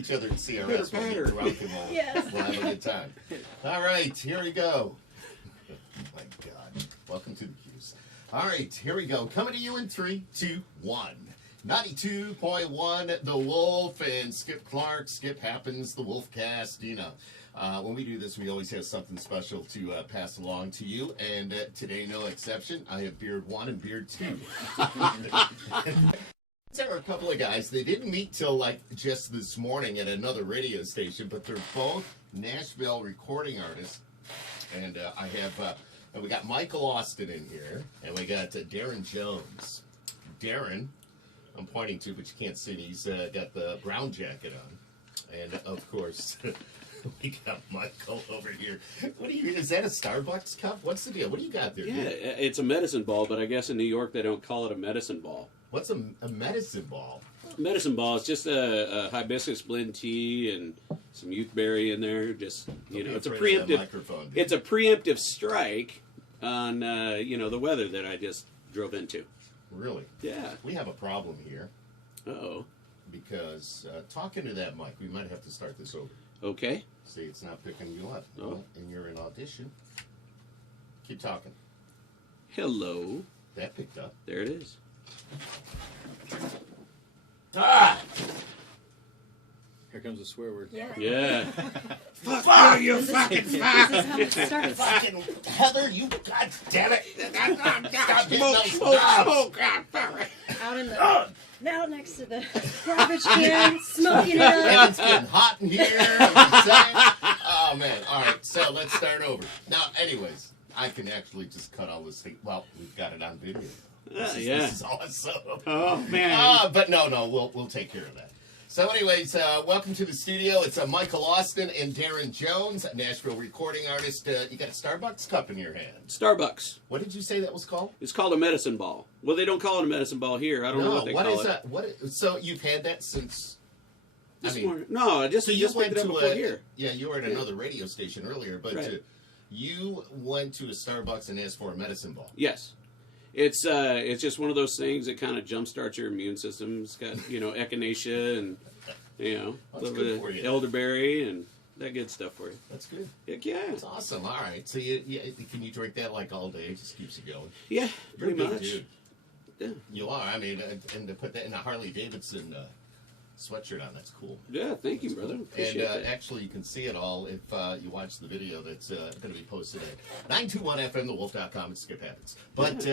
Each other at CRS when you're drunk and we'll have a good time. All right, here we go. Oh my God. Welcome to the Q's. All right, here we go. Coming to you in 3, 2, 1. 92.1 The Wolf and Skip Clark. Skip Happens, the Wolfcast. You know, when we do this, we always have something special to pass along to you. And today, no exception. I have Beard 1 and Beard 2. There are a couple of guys. They didn't meet till like just this morning at another radio station, but they're both Nashville recording artists. And I have, we got Michael Austin in here, and we got Darin Jones. Darin, I'm pointing to, but you can't see me. He's got the brown jacket on. And of course, we got Michael over here. What do you? Is that a Starbucks cup? What's the deal? What do you got there? Yeah, it's a medicine ball, but I guess in New York they don't call it a medicine ball. What's a medicine ball? Medicine ball is just a hibiscus blend tea and some youthberry in there. Just it's a preemptive. It's a preemptive strike on the weather that I just drove into. Really? Yeah. We have a problem here. Uh-oh. Because talking to that mic, we might have to start this over. Okay. See, it's not picking you up. Oh. And you're in audition. Keep talking. Hello. That picked up. There it is. Ah! Here comes a swear word. Yeah. Fuck you, fucking fuck! This is how it starts. Fucking Heather, you god damn it! Stop hitting those Smoke. Out in the out next to the garbage can, smoking it up. And it's getting hot in here. I'm saying. Oh man! All right, so let's start over. Now, anyways, I can actually just cut all this thing. Well, we've got it on video. This is awesome. Oh man! But no, we'll take care of that. So, anyways, welcome to the studio. It's Michael Austin and Darin Jones, a Nashville recording artist. You got a Starbucks cup in your hand. Starbucks. What did you say that was called? It's called a medicine ball. Well, they don't call it a medicine ball here. I don't know what they call it. That? So you've had that since? This morning. No, I just picked it up before here. Yeah, you were at another radio station earlier, but you went to a Starbucks and asked for a medicine ball. Yes. It's just one of those things that kind of jumpstarts your immune system. It's got echinacea and a little bit of elderberry and that good stuff for you. That's good. Heck yeah, that's awesome. All right, so can you drink that like all day? It just keeps you going. Yeah, pretty much. Dude. Yeah, you are. I mean, and to put that in a Harley Davidson sweatshirt on, that's cool. Yeah, thank you, brother. Appreciate and that. Actually, you can see it all if you watch the video that's going to be posted at 921fmthewolf.com and Skip Happens. But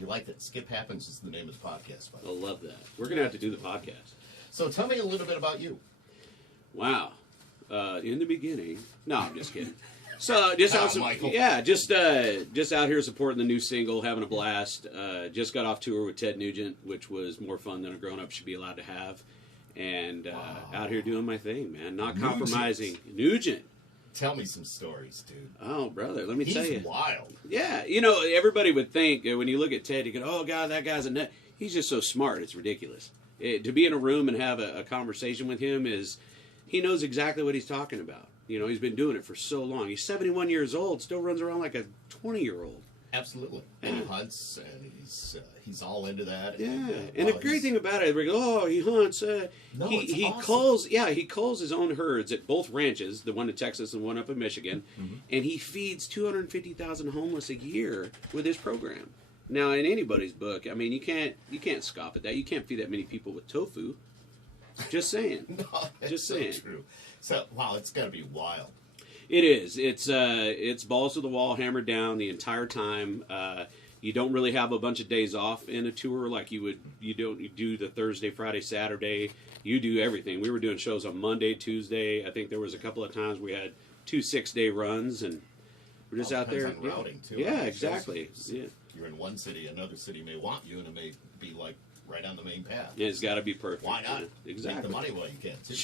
you like that? Skip Happens is the name of the podcast. I love that. We're going to have to do the podcast. So tell me a little bit about you. Wow. In the beginning. No, I'm just kidding. So just out, Michael. Yeah, just out here supporting the new single, having a blast. Just got off tour with Ted Nugent, which was more fun than a grown-up should be allowed to have. And out here doing my thing, man. Not compromising. Nugent. Tell me some stories, dude. Oh, brother, let me tell you. He's wild. Yeah, everybody would think, when you look at Ted, you go, oh, God, that guy's a nut. He's just so smart, it's ridiculous. To be in a room and have a conversation with him he knows exactly what he's talking about. He's been doing it for so long. He's 71 years old, still runs around like a 20-year-old. Absolutely. And he hunts, and he's all into that. Yeah. And the great thing about it, we go, oh, he hunts. No, he awesome. he culls his own herds at both ranches, the one in Texas and one up in Michigan, and he feeds 250,000 homeless a year with his program. Now, in anybody's book, I mean, you can't scoff at that. You can't feed that many people with tofu. Just saying. No, that's just so saying. True. So, wow, it's got to be wild. It is. It's balls to the wall, hammered down the entire time. You don't really have a bunch of days off in a tour like you do the Thursday, Friday, Saturday. You do everything. We were doing shows on Monday, Tuesday. I think there was a couple of times we had 2 6-day runs, and we're just out there. On routing too. Yeah, exactly. Yeah. You're in one city, another city may want you, and it may be like right on the main path. Yeah, it's got to be perfect. Why not? Exactly. Make the money while you can, too.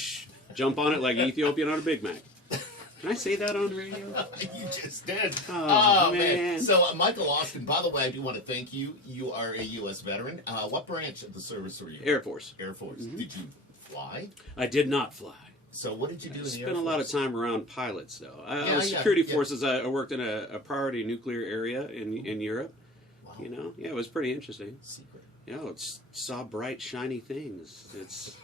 Jump on it like Ethiopian on a Big Mac. Can I say that on radio? You just did. Oh, man. So, Michael Austin, by the way, I do want to thank you. You are a U.S. veteran. What branch of the service were you? Air Force. Air Force. Mm-hmm. Did you fly? I did not fly. So what did you do in the Air Force? Spent a lot of time around pilots, though. I was security forces. I worked in a priority nuclear area in Europe. Wow. Yeah, it was pretty interesting. Secret. Saw bright, shiny things. It's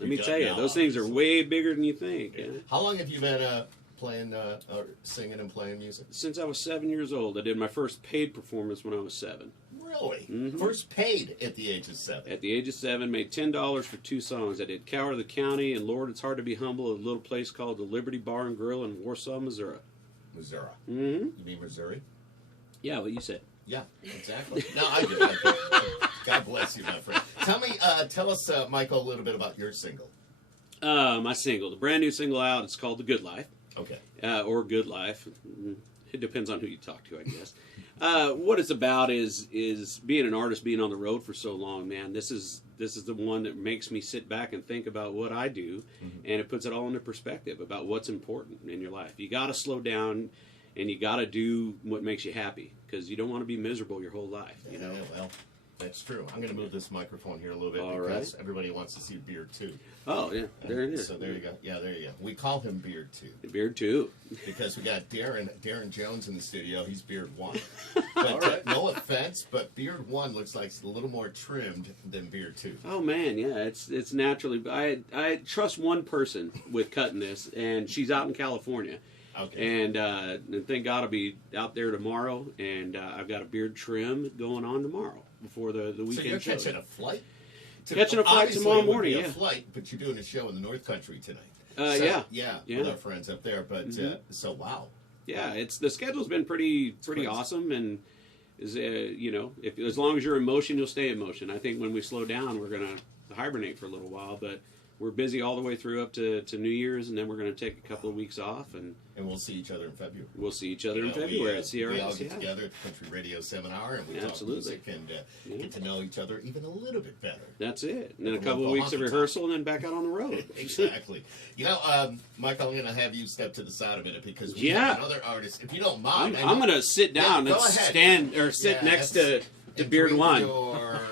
Let me tell you, those things are way bigger than you think. Yeah. How long have you been playing, or singing and playing music? Since I was 7 years old. I did my first paid performance when I was 7. Really? Mhm. First paid at the age of 7. At the age of 7, made $10 for 2 songs. I did Cower the County and Lord, It's Hard to Be Humble at a little place called the Liberty Bar and Grill in Warsaw, Missouri. Missouri. Mm-hmm. You mean Missouri? Yeah, what you said. Yeah, exactly. No, I do. God bless you, my friend. Tell us, Michael, a little bit about your single. My single, the brand new single out, it's called The Good Life. Okay. Or Good Life. It depends on who you talk to, I guess. What it's about is being an artist, being on the road for so long, man. This is the one that makes me sit back and think about what I do, and it puts it all into perspective about what's important in your life. You got to slow down, and you got to do what makes you happy, because you don't want to be miserable your whole life. You know. Yeah, well, that's true. I'm going to move this microphone here a little bit All because right. everybody wants to see Beard too. Oh yeah, there it is. So there you go. Yeah, there you go. We call him Beard too. The beard too. Because we got Darin Jones in the studio. He's Beard 1. But no offense, but Beard 1 looks like it's a little more trimmed than Beard 2. Oh man, yeah, it's naturally. I trust one person with cutting this, and she's out in California. Okay. And thank God I'll be out there tomorrow, and I've got a beard trim going on tomorrow before the weekend So you're show. catching a flight? Catching a flight Obviously, tomorrow it would morning, be yeah. a flight, but you're doing a show in the North Country tonight. Yeah. With our friends up there. But so wow. Yeah, the schedule's been pretty crazy. awesome, and is if as long as you're in motion, you'll stay in motion. I think when we slow down, we're gonna hibernate for a little while, but we're busy all the way through up to New Year's, and then we're going to take a couple of weeks off, and we'll see each other in February. We'll see each other in You know, February at we all CRS. get Yeah. together at the Country Radio Seminar, and we Absolutely. talk music and get to know each other even a little bit better. That's it. And then a And couple we'll of go weeks of honky-tonk. rehearsal, and then back out on the road. Exactly. Michael, I'm going to have you step to the side a minute because we Yeah. have another artist. If you don't mind, I'm going to sit down Yeah, and go ahead. stand or sit Yeah, next that's- to Beard drink 1 your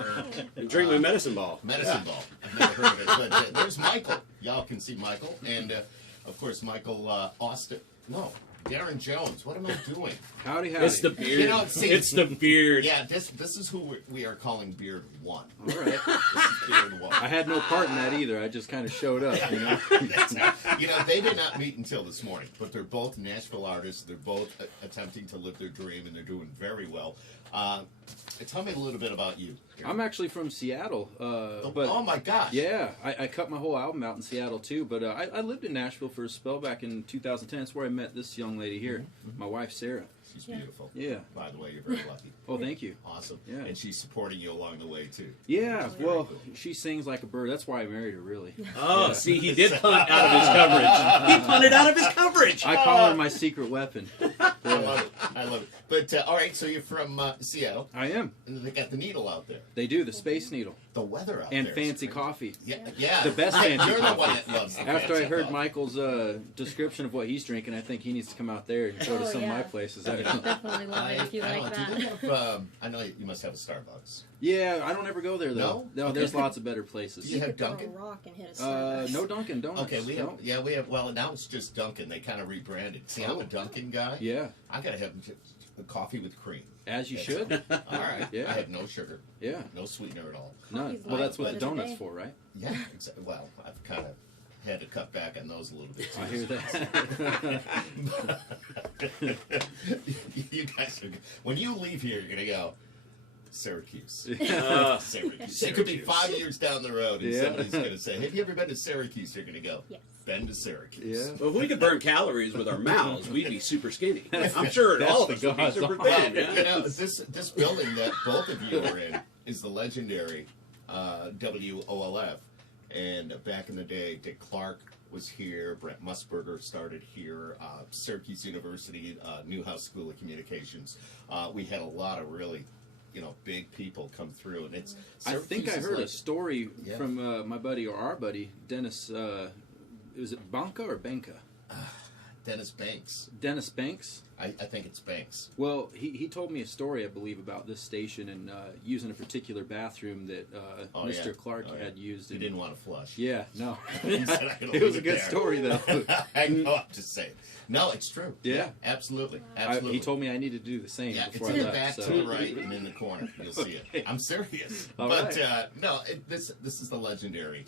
and drink my medicine ball. medicine ball. I've never heard of it, but there's Michael. Y'all can see Michael, and of course Michael Austin. No, Darin Jones. What am I doing? Howdy, howdy. It's the beard. You know, see- it's the beard. Yeah, this is who we are calling Beard 1. All right. This is Beard 1. I had no part in that either. I just kind of showed up, you know. They did not meet until this morning, but they're both Nashville artists. They're both attempting to live their dream, and they're doing very well. Tell me a little bit about you. I'm actually from Seattle, but oh my gosh! yeah, I cut my whole album out in Seattle too. But I lived in Nashville for a spell back in 2010. That's where I met this young lady here, my wife Sarah. She's beautiful. Yeah. By the way, you're very lucky. Oh, thank you. Awesome. Yeah. And she's supporting you along the way too. Yeah, That's very well, cool. she sings like a bird. That's why I married her, really. Oh, see, he did punt out of his coverage. He punted out of his coverage. I call her my secret weapon. I love it. I love it. But all right, so you're from Seattle, I am. and they got the needle out there. They do, the Space Needle. The weather out And there. is fancy great. coffee. Yeah. The best fancy You're the coffee. one that loves the After I fancy heard coffee. Michael's description of what he's drinking, I think he needs to come out there and go to Oh, some of my yeah. places. Definitely love it if you like do they that. have, I know you must have a Starbucks. Yeah, I don't ever go there though. No? No, there's lots of better places. Do you have could throw Dunkin'? a rock and hit a Starbucks. No Dunkin' Donuts. Okay, we No. have. Well, now it's just Dunkin'. They kind of rebranded. See, I'm a Dunkin' guy. Yeah, I gotta have a coffee with cream. as you That's should. all right. Yeah. I have no sugar, Yeah, no sweetener at all. no. Coffee's Well, that's what light the for the donut's day. for, right? Yeah, exactly. Well, I've kind of had to cut back on those a little bit too. I hear that. You guys are. When you leave here, you're gonna go Syracuse. Uh, Syracuse. It could be 5 years down the road, and Yeah. somebody's gonna say, "Have you ever been to Syracuse?" You're gonna go, Yes. "Been to Syracuse." Yeah. well, if we could burn calories with our mouths, we'd be super skinny. I'm sure That's all of the us would be God's super law. thin. You Yeah. know, this building that both of you are in is the legendary WOLF. And back in the day, Dick Clark was here. Brent Musburger started here. Syracuse University, Newhouse School of Communications. We had a lot of really, big people come through, and it's. I think Syracuse I is heard like- a story Yeah. from my buddy or our buddy Dennis. Was it Banca or Banca? Dennis Banks. Dennis Banks. I think it's Banks. Well, he told me a story, I believe, about this station and using a particular bathroom that Oh, Mr. yeah. Clark Oh, yeah. had used. He And, didn't want to flush. Yeah, no. He said, "I'm gonna It was leave a good there." story, though. I know. I'm just saying. No, it's true. Yeah. Absolutely. He Absolutely. told me I needed to do the same Yeah, it's before in I the left. back so. to the right and in the corner. You'll see Okay. it. I'm serious. All but right. no, this is the legendary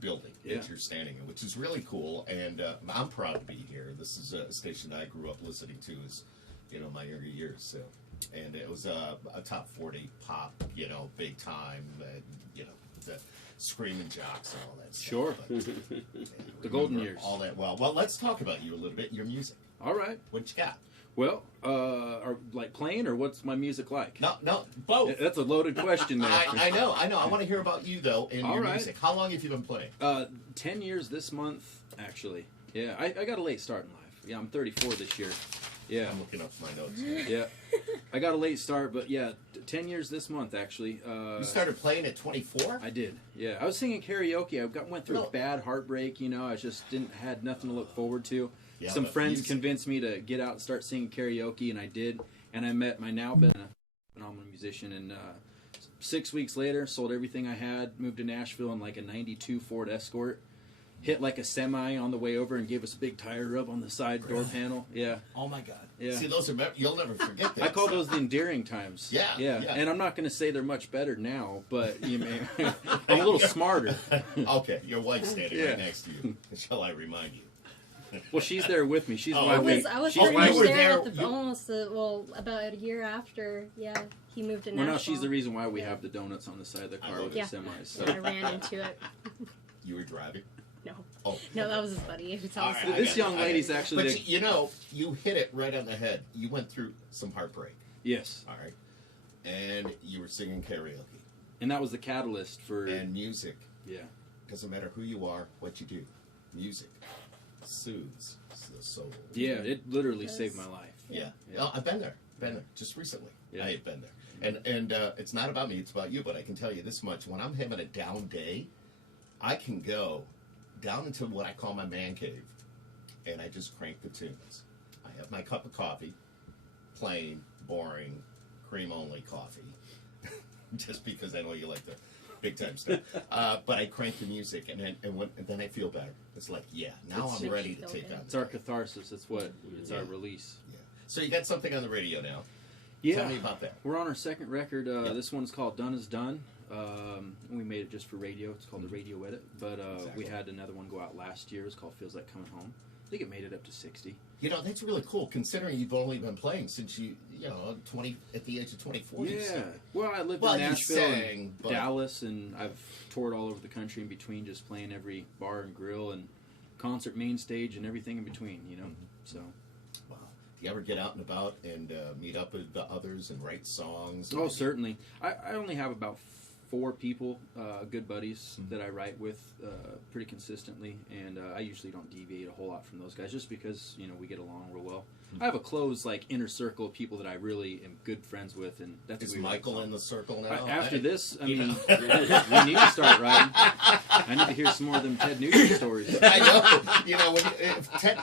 building Yeah. that you're standing in, which is really cool. And I'm proud to be here. This is a station I grew up listening to as, my younger years. So, and it was a top 40 pop, big time, the Screaming Jocks and all that stuff. Sure. But, The golden remember years. all that well. Well, let's talk about you a little bit. Your music. All right. What you got? Well, are like playing or what's my music like? No, both. That's a loaded question there. I know. I want to hear about you though and All your right. music. How long have you been playing? 10 years this month, actually. Yeah, I got a late start in life. Yeah, I'm 34 this year. Yeah. I'm looking up my notes. Yeah. I got a late start, but yeah, 10 years this month, actually. You started playing at 24? I did. Yeah, I was singing karaoke. Went through Really? a bad heartbreak. I just had nothing to look forward to. Yeah, Some but friends music- convinced me to get out and start singing karaoke, and I did. And I met my now been a phenomenal musician. And 6 weeks later, sold everything I had, moved to Nashville in like a '92 Ford Escort. Hit like a semi on the way over and gave us a big tire rub on the side door panel. Yeah. Oh my God! Yeah. See, those are you'll never forget that. I call those the endearing times. Yeah, yeah. yeah. And I'm not going to say they're much better now, but you may. I'm a little smarter. Okay, your wife's standing Yeah. right next to you. Shall I remind you? Well, she's there with me. She's Oh, why I we. I was she's pretty why much you we. were there there- at the, you- almost about a year after. Yeah, he moved to Well, Nashville. no, she's the reason why we have the donuts on the side of the car with the Yeah. semis. So. I ran into it. You were driving. No, Oh no, that was his buddy. Who All tells right, me. I This got young it, I got lady's it. actually But the- you hit it right on the head. You went through some heartbreak. Yes, All right, and you were singing karaoke and that was the catalyst for. and music. Yeah. Doesn't matter who you are, what you do. Music soothes the soul. Yeah, it literally Yes. saved my life. Yeah. Yeah. No, I've been there. Just recently. Yeah. I have been there. And it's not about me, it's about you, but I can tell you this much. When I'm having a down day, I can go down into what I call my man cave, and I just crank the tunes. I have my cup of coffee, plain, boring, cream-only coffee, just because I know you like the big-time stuff. But I crank the music, and then I feel better. It's like, yeah, now It's- I'm ready to Feel take good. on It's our catharsis. It's Yeah. our release. Yeah. So you got something on the radio now. Yeah. Tell me about that. We're on our second record. Yeah. This one's called Done Is Done. We made it just for radio. It's called the radio edit. But Exactly. we had another one go out last year. It's called Feels Like Coming Home. I think it made it up to 60. That's really cool, considering you've only been playing since you 20 at the age of 24. you Yeah. said. Well, I lived Well, in you Nashville sang, and but- Dallas, and I've toured all over the country in between, just playing every bar and grill and concert main stage and everything in between, So. Wow. Do you ever get out and about and meet up with the others and write songs? Oh, certainly. I only have about 4 people, good buddies, that I write with pretty consistently, and I usually don't deviate a whole lot from those guys, just because we get along real well. I have a close inner circle of people that I really am good friends with, and that's Is what we write Michael songs. in the circle now? After this, I you mean, know. we need to start writing. I need to hear some more of them Ted Nugent stories. I know.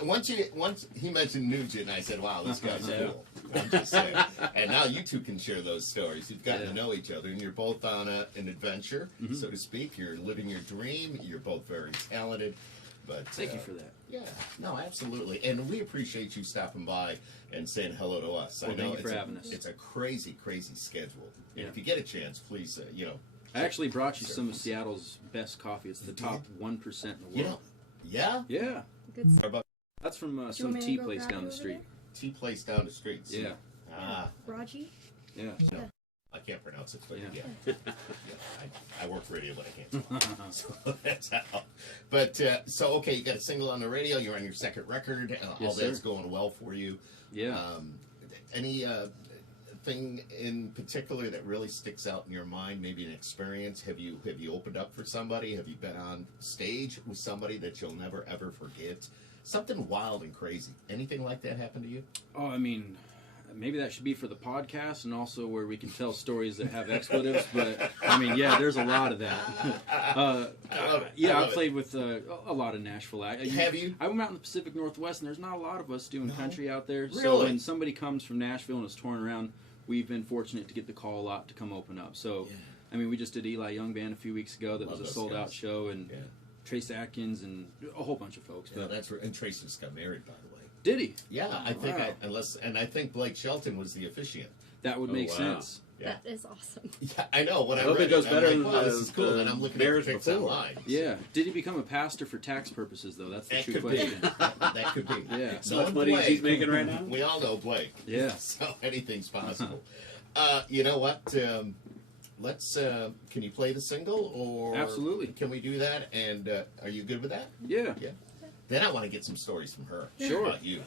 When once he mentioned Nugent, I said, "Wow, this guy's Yeah. cool." I'm just saying. And now you two can share those stories. You've gotten to Yeah. know each other, and you're both on an adventure, Mhm. so to speak. You're living your dream. You're both very talented. But Thank you for that. Yeah, no, absolutely, and we appreciate you stopping by and saying hello to us. Well, I know thank you for having us. It's a crazy, crazy schedule. And Yeah. if you get a chance, please, I actually brought you some of Seattle's best coffee. It's the top 1% in the world. Yeah. Yeah, Good stuff. How about that's from Do you some want me to tea go place grab down it the over street. tea place down the street? See? Yeah, Ah, Raji? yeah. no, I can't pronounce it, but Yeah. yeah. I work radio, but I can't. So that's how. But so okay, you got a single on the radio. You're on your second record. All Yes, that's sir. going well for you. Yeah. Any thing in particular that really sticks out in your mind? Maybe an experience. Have you opened up for somebody? Have you been on stage with somebody that you'll never ever forget? Something wild and crazy. Anything like that happen to you? Oh, I mean, maybe that should be for the podcast, and also where we can tell stories that have expletives. But I mean, yeah, there's a lot of that. I love it. Yeah, I I love it. played with a lot of Nashville. Have you? I went out in the Pacific Northwest, and there's not a lot of us doing No? country out there. So Really? when somebody comes from Nashville and is touring around, we've been fortunate to get the call a lot to come open up. So, Yeah. I mean, we just did Eli Young Band a few weeks ago. That Love was a those sold-out guys. show, and Yeah. Trace Atkins and a whole bunch of folks. Yeah, But that's right. And Tracy just got married, by the way. did he? Yeah, I think Wow. I think Blake Shelton was the officiant. That would Oh, make wow. sense. Yeah. That is awesome. Yeah, I know. When I hope read it goes I'm better like, than wow, this the- is cool. the And I'm looking at bears the pics before. online. Yeah. Did he become a pastor for tax purposes, though? That's the That true could question. be. That could be. Yeah. So much money as he's making right now. We all know Blake. Yeah. So anything's possible. You know what? Let's. Can you play the single, or Absolutely. Can we do that? And are you good with that? Yeah. Yeah. Then I want to get some stories from her. Sure. About you.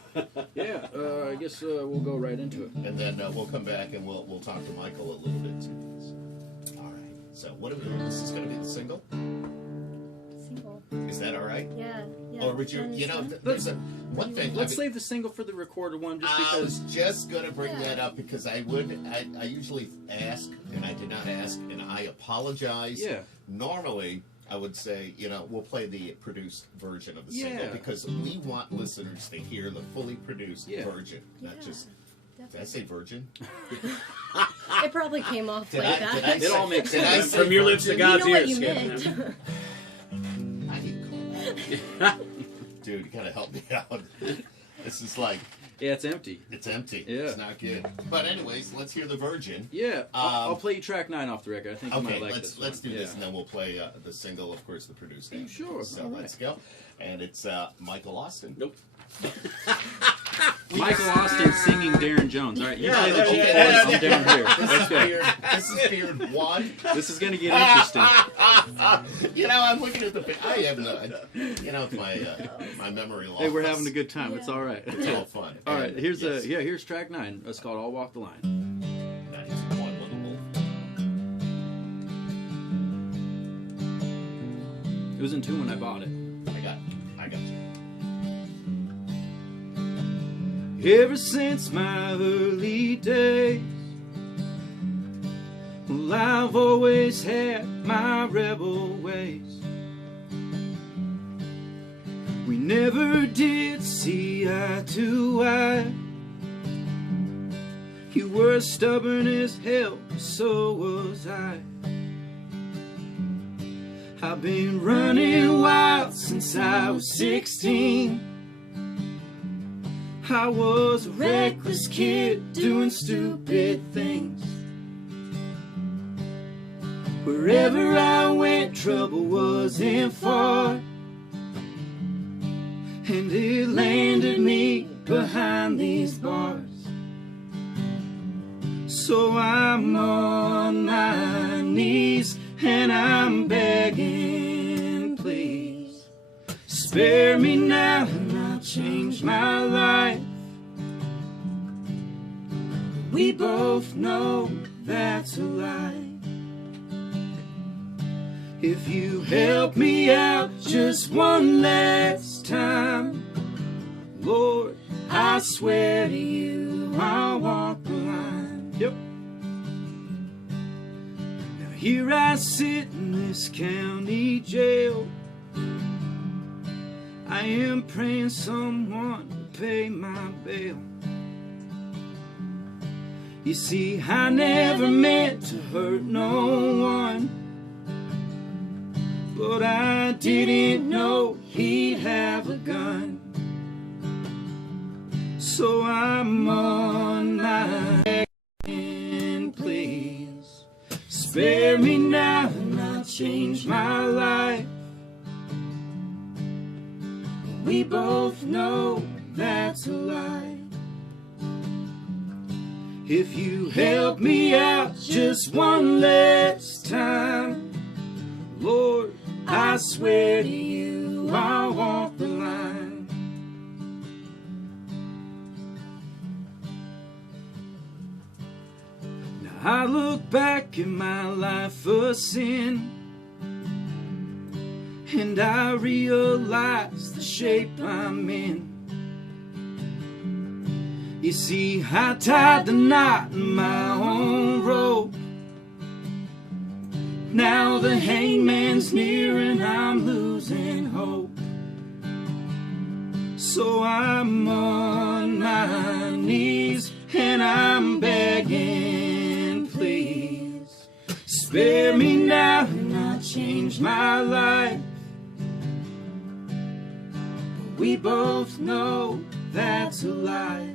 Yeah. I guess we'll go right into it. And then we'll come back and we'll talk to Michael a little bit too. All right. So what are we? This is going to be the single. Single. Is that all right? Yeah. Or would you? You know, there's one thing. Let's I mean, save the single for the recorded one, just I because. was just going to bring that up because I usually ask, and I did not ask, and I apologize. Yeah. Normally, I would say, we'll play the produced version of the single Yeah. because we want listeners to hear the fully produced Yeah. version, not just. Did I say virgin? It probably came off Did like I- that. did I It all makes Did I sense. say From your lips to virgin? God's you know what ears. you Skip. meant. I need coffee. Dude, you gotta help me out. This is like, Yeah, it's empty. it's empty. Yeah. It's not good. But anyways, let's hear the virgin. Yeah. I'll play you track 9 off the record. I think you Okay, might like let's this do one. this, Yeah. and then we'll play the single, of course, the produced. You sure? So All right. let's go. And it's Michael Austin. Nope. Michael Austin singing Darin Jones. All right, you play the okay, keyboard. yeah, I'm down here. This Let's is go. beard. This is beard one. This is gonna get interesting. I'm looking at the. I have no. My memory loss. Hey, we're having a good time. Yeah. It's all right. It's all fun. All right, And, here's yes. here's track 9. It's called "I'll Walk the Line." Nice. One little wolf. It was in tune when I bought it. I got you. Ever since my early days, well, I've always had my rebel ways. We never did see eye to eye. You were stubborn as hell, so was I. I've been running wild since I was 16. I was a reckless kid doing stupid things. Wherever I went, trouble wasn't far, and it landed me behind these bars. So I'm on my knees and I'm begging, please spare me now and I'll change my life. We both know that's a lie. If you help me out just one last time, Lord, I swear to you I'll walk the line. Yep. Now here I sit in this county jail. I am praying someone to pay my bail. You see, I never meant to hurt no one, but I didn't know he'd have a gun. So I'm on my begging, please spare me now and I'll change my life. We both know that's a lie. If you help me out just one last time, Lord, I swear to you I'll walk the line. Now I look back at my life of sin, and I realize the shape I'm in. You see, I tied the knot in my own rope. Now the hangman's near and I'm losing hope. So I'm on my knees and I'm begging, please spare me now and I'll change my life. But we both know that's a lie.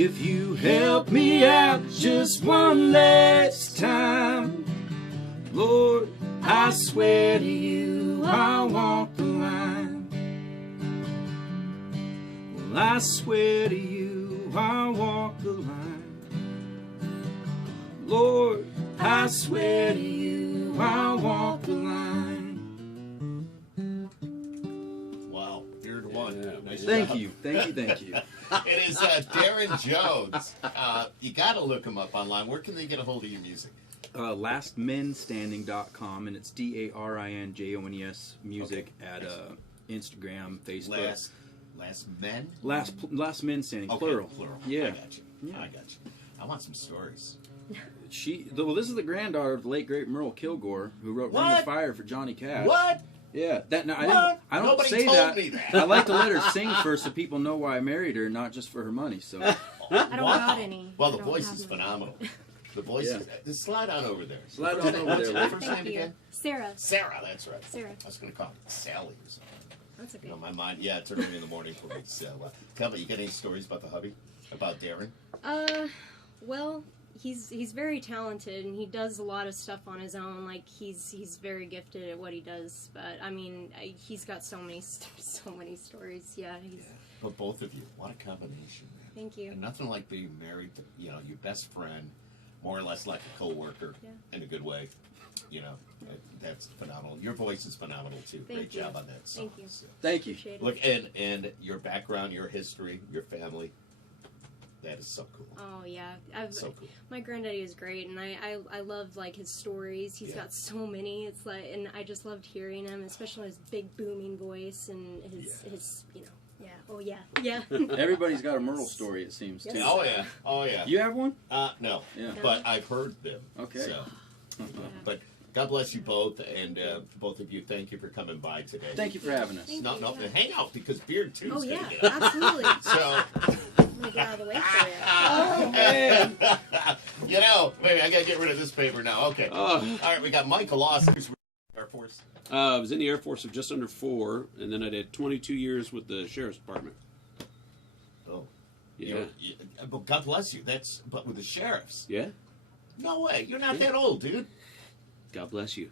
If you help me out just one last time, Lord, I swear to you I'll walk the line. Well, I swear to you I'll walk the line. Lord, I swear to you I'll walk the line. Wow, you're the one. Yeah. Nice Thank job. you, thank you, thank you. It is Darin Jones. You got to look him up online. Where can they get a hold of your music? Lastmenstanding.com, and it's DARINJONES music at Instagram, Facebook. Last men? Last Men Standing, Okay, plural. Yeah. I got you. Yeah. I got you. I want some stories. Well, this is the granddaughter of the late great Merle Kilgore, who wrote "Ring What? of Fire" for Johnny Cash. What? Yeah, that. No, What? I don't Nobody say told that. me that. I like to let her sing first, so people know why I married her, not just for her money. So I don't got any. Well, I the don't voice have is any. phenomenal. The voice Yeah. is. Just slide on over there. Slide First on name- over what's there. your first Thank name you. again? Sarah. Sarah, that's right. Sarah. I was going to call her Sally or something. That's a You good know, my mind. Yeah, it's early in the morning for me. So, tell me, you got any stories about the hubby? About Darin? Well, he's very talented and he does a lot of stuff on his own. Like he's very gifted at what he does. But I mean, he's got so many stories. Yeah, he's. But both of you, what a combination, man. Thank you. And nothing like being married to, you know, your best friend, more or less like a co-worker, Yeah. in a good way. You know, that's phenomenal. Your voice is phenomenal too. Thank Great you. job on that song. Thank you. So, thank you. Appreciate it. look, and your background, your history, your family, that is so cool. Oh yeah, So cool. my granddaddy is great, and I loved like his stories. He's Yeah. got so many. It's like, and I just loved hearing him, especially his big booming voice and his you know. Yeah. Oh yeah. Yeah. Everybody's got a Merle story, it seems, too. Yes. Oh yeah, oh yeah. You have one? No, Yeah. but I've heard them. Okay. So, but God bless you both, and both of you, thank you for coming by today. Thank you for having us. Thank No, you, no, yeah. hang out because Beard Tuesday. Oh yeah, you know. absolutely. So, Let me get out of the way for you. oh man, you know, maybe I gotta get rid of this paper now. Okay. Oh. All right, we got Michael Austin, who's Air Force. I was in the Air Force of just under 4, and then I did 22 years with the Sheriff's Department. Oh, Yeah. But God bless you. But with the sheriffs. Yeah. No way, you're not that old, dude. God bless you.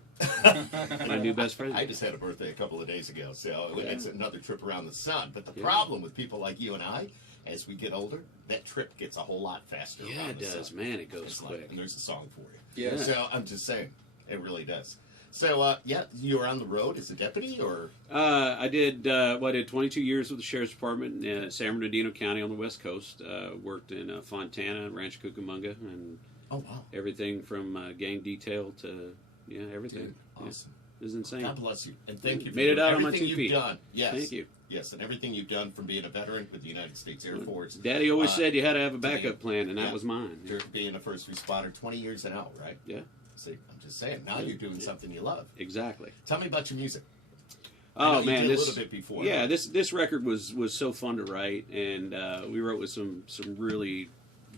My new best friend. I just had a birthday a couple of days ago, so it's another trip around the sun. But the Yeah. problem with people like you and I, as we get older, that trip gets a whole lot faster. Yeah, around it the does. sun. Man, it goes It's quick. like, and there's a song for you. Yeah. So I'm just saying, it really does. So yeah, you were on the road as a deputy, or I did 22 years with the Sheriff's Department in San Bernardino County on the West Coast. Worked in Fontana, Rancho Cucamonga, and oh wow, everything from gang detail to everything. dude, Yeah. awesome. It was insane. God bless you, and thank you for Made it out on my everything 2 you've feet. done. Yes, Thank you. Yes, and everything you've done from being a veteran with the United States Air Force. Daddy always Uh, said you had to have a backup plan, and yeah. that was mine. You're being a first responder, 20 years and out, right? Yeah, See, I'm just saying. Now you're doing something you love. exactly. Tell me about your music. I Oh know you man, did this a little bit before. yeah, this record was so fun to write, and we wrote with some really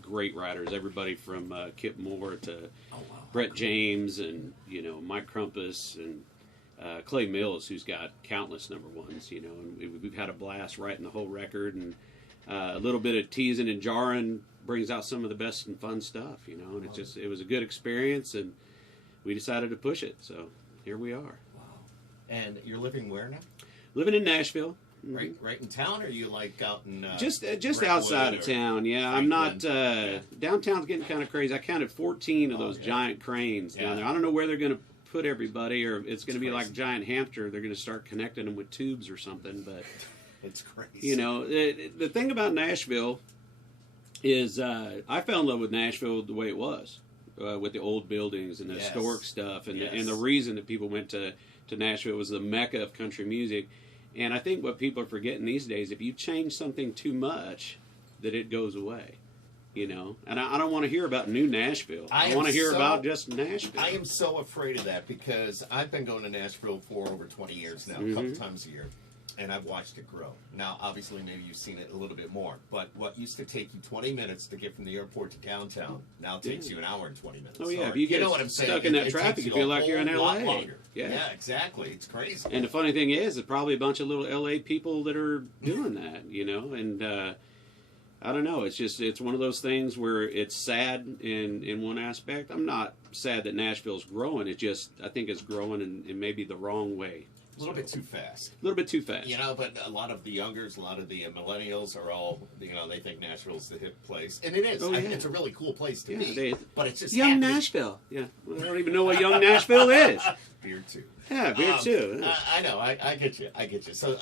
great writers. Everybody from Kip Moore to Oh wow. Brett James, and Mike Crumpus and Clay Mills, who's got countless number ones. And we've had a blast writing the whole record, and a little bit of teasing and jarring brings out some of the best and fun stuff. And it was a good experience, and we decided to push it. So here we are. Wow. And you're living where now? Living in Nashville. Right in town, or are you like out in Just Brentwood outside of or town, yeah. I'm not. Franklin? Downtown's getting kind of crazy. I counted 14 of Oh, those yeah. giant cranes Yeah. down there. I don't know where they're going to put everybody, or it's going to be crazy. like giant hamster. They're going to start connecting them with tubes or something. But It's crazy. the thing about Nashville is I fell in love with Nashville the way it was, with the old buildings and the Yes. historic stuff, and Yes. and the reason that people went to Nashville was the mecca of country music. And I think what people are forgetting these days, if you change something too much, that it goes away. And I don't want to hear about new Nashville. I I want to am hear so- about just Nashville. I am so afraid of that because I've been going to Nashville for over 20 years now, a couple times a year, and I've watched it grow. Now, obviously, maybe you've seen it a little bit more, but what used to take you 20 minutes to get from the airport to downtown now takes you an hour and 20 minutes. Oh, yeah, Or, if you get know what I'm saying? stuck in that It traffic, takes you a feel like you're in whole lot LA. longer. Yeah. Exactly. It's crazy. And the funny thing is, it's probably a bunch of little LA people that are doing that, and I don't know. It's one of those things where it's sad in one aspect. I'm not sad that Nashville's growing. I think it's growing in maybe the wrong way. A little bit too fast. A little bit too fast. But a lot of the youngers, a lot of the millennials are all, they think Nashville's the hip place. And it is. Oh, I yeah. think it's a really cool place to be. They, but it's just Young happening. Nashville. Yeah. Well, I don't even know what Young Nashville is. Beer too. Yeah, beer too. I know. I get you. So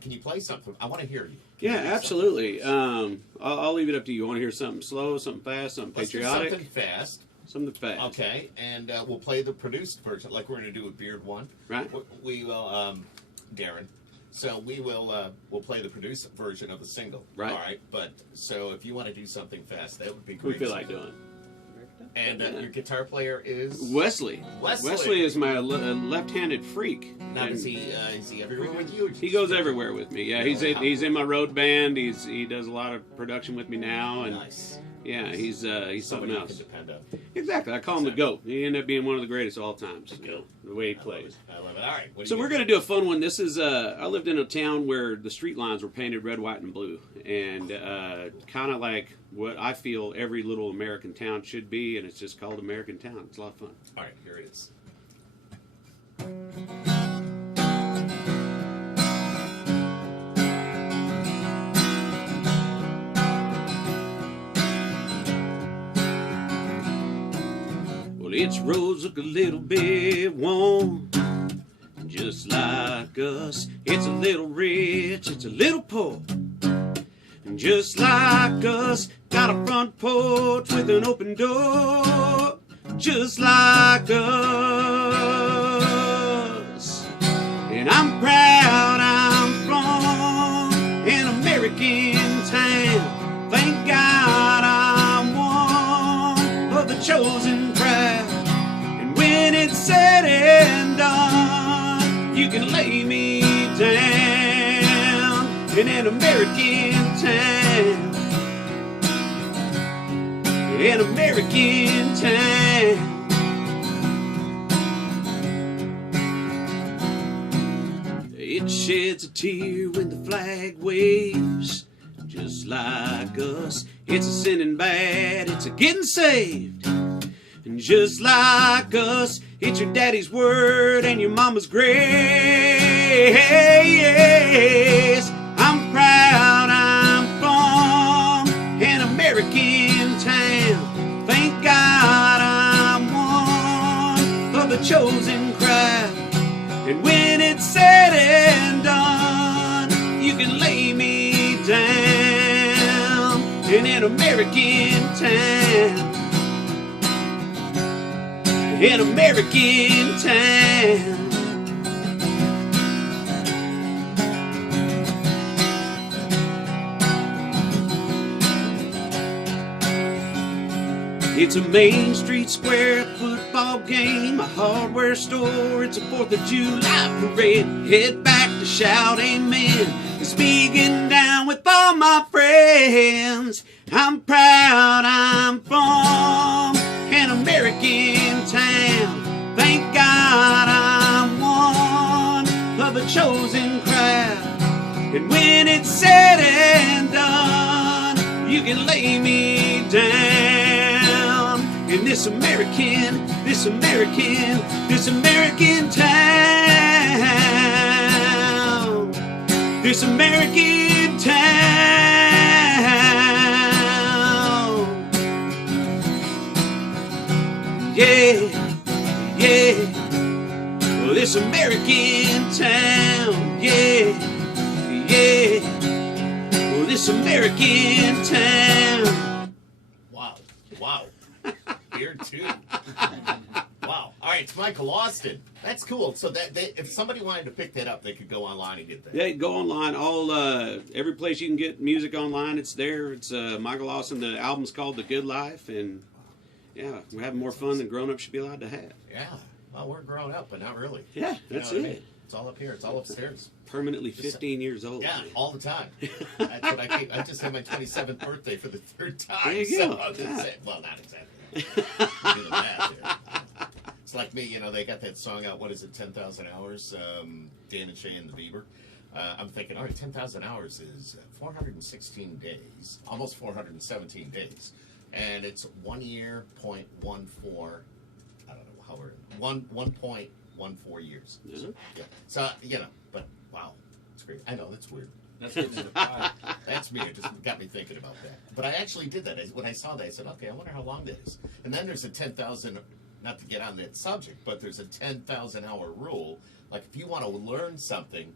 can you play something? I want to hear you. Yeah, absolutely. I'll leave it up to you. Want to hear something slow, something fast, something Let's patriotic? do something fast. Something fast. Okay, and we'll play the produced version, like we're going to do with Beard 1. Right. We will, Darin. So we'll play the produced version of the single. Right. All right. But so if you want to do something fast, that would be great. We feel like doing. And your guitar player is Wesley. Wesley is my left-handed freak. Now, And is he everywhere with you? he goes everywhere with me. Yeah, he's in my road band. He does a lot of production with me now, and Nice. yeah, he's Somebody something you else. can depend on. Exactly. I call him the GOAT. He ended up being one of the greatest of all times. Goat. The way he plays. I love it. All right. What do So you we're got? going to do a fun one. This is I lived in a town where the street lines were painted red, white, and blue, and kind of like what I feel every little American town should be, and it's just called American Town. It's a lot of fun. All right. Here it is. Well, its roads look a little bit worn, just like us. It's a little rich, it's a little poor, and just like us. Got a front porch with an open door, just like us. And I'm proud I'm from an American town. Thank God I'm one of the chosen crowd. And when it's said and done, you can lay me down in an American town. An American town. It sheds a tear when the flag waves, just like us. It's a sinning bad, it's a getting saved. And just like us, it's your daddy's word and your mama's grace. I'm proud I'm from an American town. Thank God I'm one of the chosen crowd. And when it's said and done, you can lay me down in an American town. An American town. It's a Main Street Square football game, a hardware store, it's a 4th of July parade. Head back to shout amen and speaking down with all my friends. I'm proud I'm from an American town. Thank God I'm one of the chosen crowd. And when it's said and done, you can lay me down in this American town. This American town. Yeah, yeah. Well, this American town. Yeah, yeah. Well, this American town. Wow. Here too. Wow. All right, it's Michael Austin. That's cool. So if somebody wanted to pick that up, they could go online and get that. Yeah, go online. Every place you can get music online, it's there. It's Michael Austin. The album's called The Good Life, and yeah, we're having more fun than grown-ups should be allowed to have. Yeah. Well, we're grown up, but not really. Yeah, that's You know it. what I mean? It's all up here. It's all upstairs. Permanently 15 years old. Yeah, all the time. That's what I just had my 27th birthday for the 3rd time. There you so go. I was gonna Yeah. say, well, not exactly. Do the math here. It's like me, they got that song out, what is it, 10,000 Hours? Dan and Shay and the Bieber. I'm thinking, all right, 10,000 hours is 416 days, almost 417 days, and it's 1 year, 0.14. I don't know how we're 1.14 years. Yeah. So, yeah. So but wow, it's great. I know that's weird. That's getting in the pie. That's me. It just got me thinking about that. But I actually did that. When I saw that, I said, okay, I wonder how long that is. And then there's a 10,000. Not to get on that subject, but there's a 10,000 hour rule. Like if you want to learn something,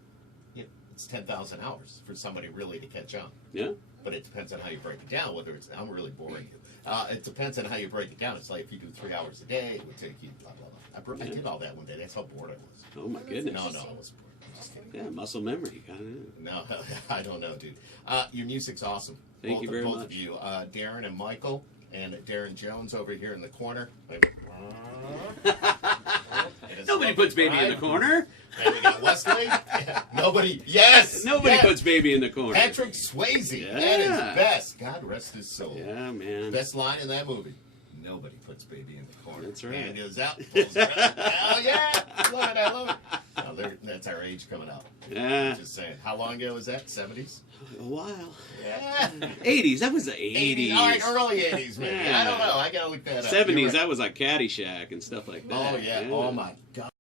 it's 10,000 hours for somebody really to catch on. Yeah. But it depends on how you break it down. Whether it's, I'm really boring you. It depends on how you break it down. It's like if you do 3 hours a day, it would take you blah blah blah. I did all that one day. That's how bored I was. Oh my goodness. No, I was bored. I'm just kidding. Yeah, muscle memory. Kind of. No, I don't know, dude. Your music's awesome. Thank you very both much. of you, Darin and Michael, and Darin Jones over here in the corner. Nobody puts baby in the corner. And we got Wesley. Nobody. Yes. Nobody yes. puts baby in the corner. Patrick Swayze. Yeah. That is best. God rest his soul. Yeah, man. Best line in that movie. Nobody puts baby in the corner. That's right. And is out. Hell yeah. Love it. I love it. Now, that's our age coming up. Yeah. Just saying. How long ago was that? 70s? A while. Yeah. 80s. That was the 80s. All right, early 80s, maybe. Yeah. I don't know. I got to look that up. 70s. You're right. That was like Caddyshack and stuff like that. Oh, yeah. Oh, my God.